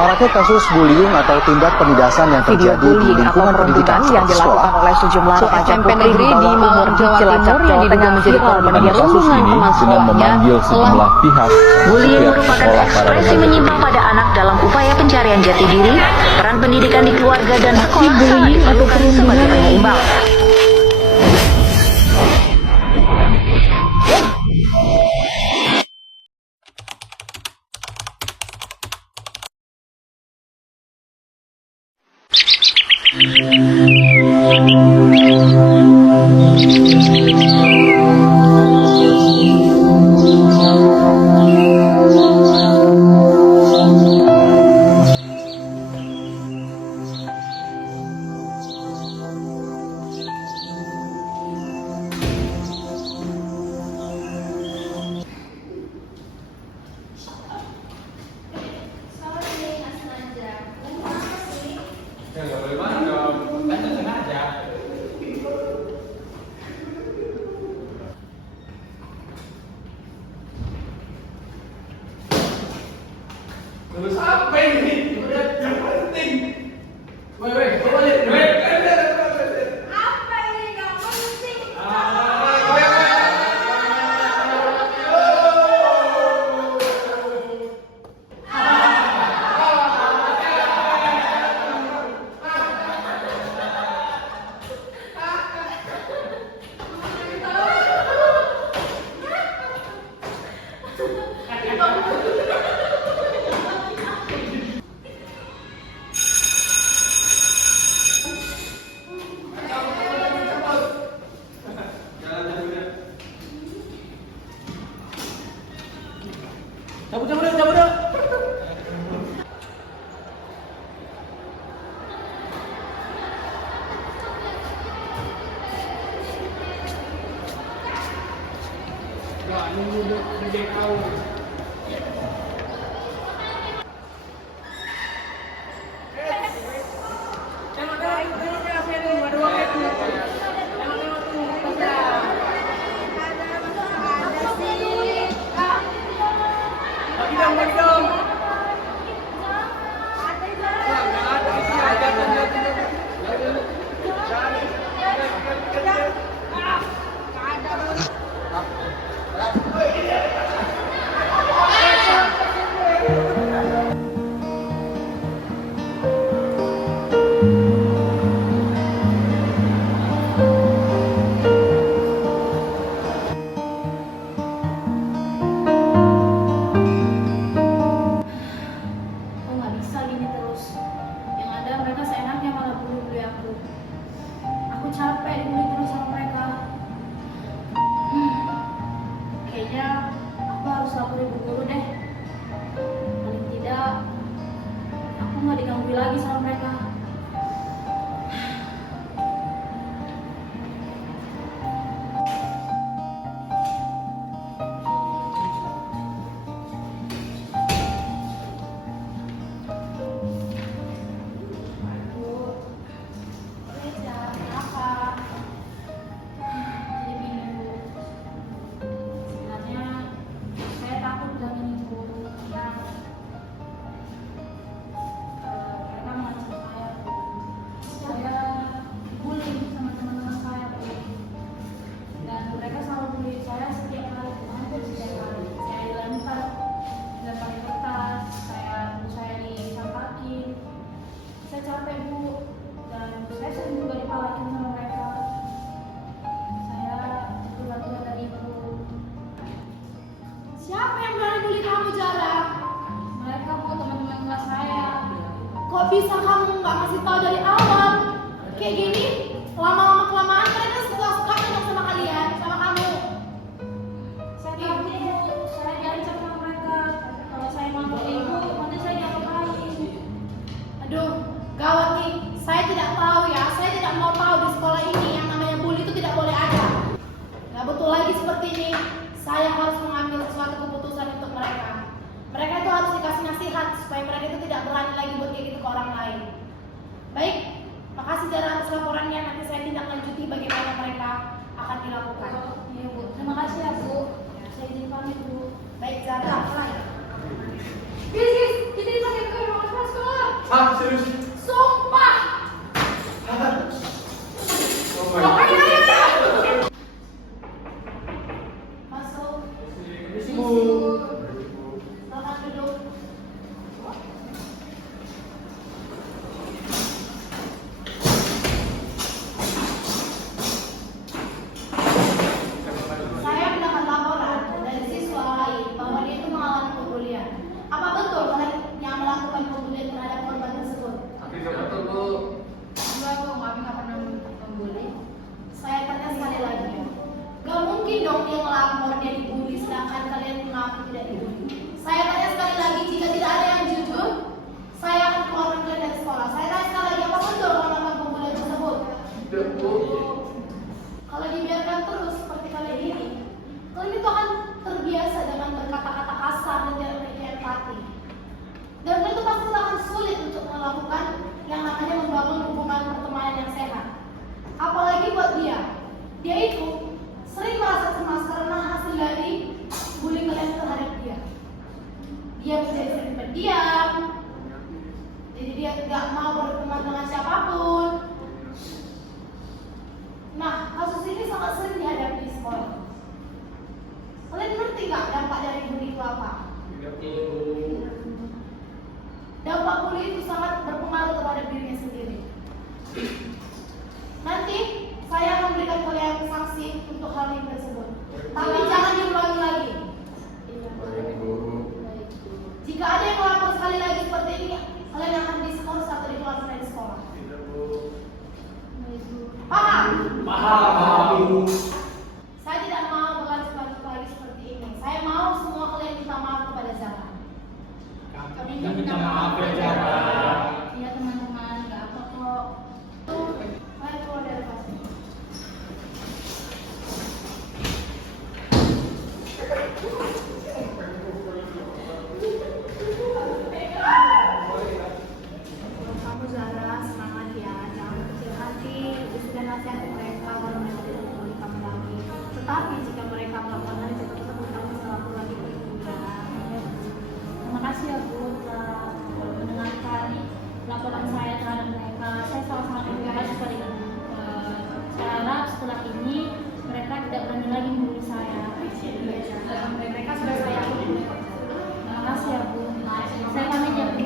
Maraknya kasus bullying atau tindak penindasan yang Video terjadi di bullying atau lingkungan pendidikan perundungan yang dilakukan oleh sejumlah remaja SMP putri di negeri di bawah umur Malang, di Jawa Cilacap, Timur yang Jawa Tengah diduga viral viral media kasus sosial. ini dengan memanggil sejumlah pihak. Bullying Pihak merupakan sekolah para ekspresi remaja menyimpang pada anak dalam upaya pencarian jati diri. Peran pendidikan di keluarga dan sekolah sangat diperlukan sebagai penyeimbang. Terus apa ini? Udah yang penting. Woi, coba lihat. Apa ini nggak penting? Cabut. Kok nggak bisa gini terus? Yang ada mereka seenaknya malah bully aku. Aku capek dibully terus sama mereka. Kayaknya aku harus lapor ibu guru deh. Paling tidak aku nggak diganggu lagi sama mereka. Kok bisa kamu nggak ngasih tahu dari awal? Kayak gini, lama-lama kelamaan mereka suka-suka sama kalian, sama kamu. Saya tahu ibu, saya diancam sama mereka. Kalau saya ngomong ibu, nanti saya diapain? Aduh, gawat nih. Saya tidak tahu ya, saya tidak mau tahu di sekolah ini yang namanya bully itu tidak boleh ada. Nggak betul lagi seperti ini. Saya harus mengambil suatu keputusan untuk mereka. Mereka itu harus dikasih nasihat supaya mereka itu tidak berani lagi buat kayak gitu ke orang lain. Baik, makasih Zara atas laporannya. Nanti saya tindak lanjuti bagaimana mereka akan dilakukan. Iya Bu, terima kasih ya Bu. Saya izin pamit Bu. Baik Zara. Guys, kita dipakai ke rumah kelas. Silakan duduk. Saya mendapat laporan dari siswa lain bahwa dia itu mengalami pembulian. Apa betul kalian yang melakukan pembulian terhadap korban tersebut? Betul, Bu. Enggak kok, kami nggak pernah membuli. Saya tanya sekali lagi. Gak mungkin dong dia ngelapor dia dibully sedangkan kalian mengaku tidak dibully. Saya tanya sekali lagi, jika tidak ada yang jujur, saya akan keluarkan kalian dari sekolah. Saya tanya sekali lagi, apa betul melakukan pembulian tersebut? Tidak, Bu. Kalau dibiarkan terus seperti kalian ini, kalian itu akan terbiasa dengan berkata-kata kasar dan tidak memiliki empati. Dan itu pasti akan sulit untuk melakukan yang namanya membangun hubungan pertemanan yang sehat. Apalagi buat dia. Dia itu sering merasa cemas karena hasil dari bullying kalian terhadap dia. Dia menjadi sering pendiam. Jadi dia tidak mau berteman dengan siapapun. Nah, kasus ini sangat sering dihadapi di sekolah. Kalian ngerti nggak dampak dari bullying itu apa? Dampak bullying itu sangat berpengaruh terhadap dirinya sendiri. Nanti saya akan berikan kalian sanksi untuk hal ini tersebut. Tapi jangan diulangi lagi. Jika ada yang melapor sekali lagi seperti ini, kalian akan diskors atau dikeluarkan dari sekolah. Paham? Paham. Saya tidak mau berlanjut lagi seperti ini. Saya mau semua kalian minta maaf kepada Zara. Kami minta maaf ya, Zara. Iya teman-teman, nggak apa kok. Ayo keluar dari kelas ini. Kamu Zara, semangat ya, jangan kecil hati. Sudah nasihati mereka kalau mereka tidak peduli kamu lagi. Tetapi jika mereka melakukan hal yang tersebut, kamu selalu lagi berguna. Terima kasih ya Bu telah mendengarkan laporan saya terhadap mereka. Saya sangat terima kasih pada Ibu. Saya harap setelah ini mereka tidak berani lagi membuli saya. Mereka sudah saya akui. Terima kasih ya Bu. Saya pamit ya Bu.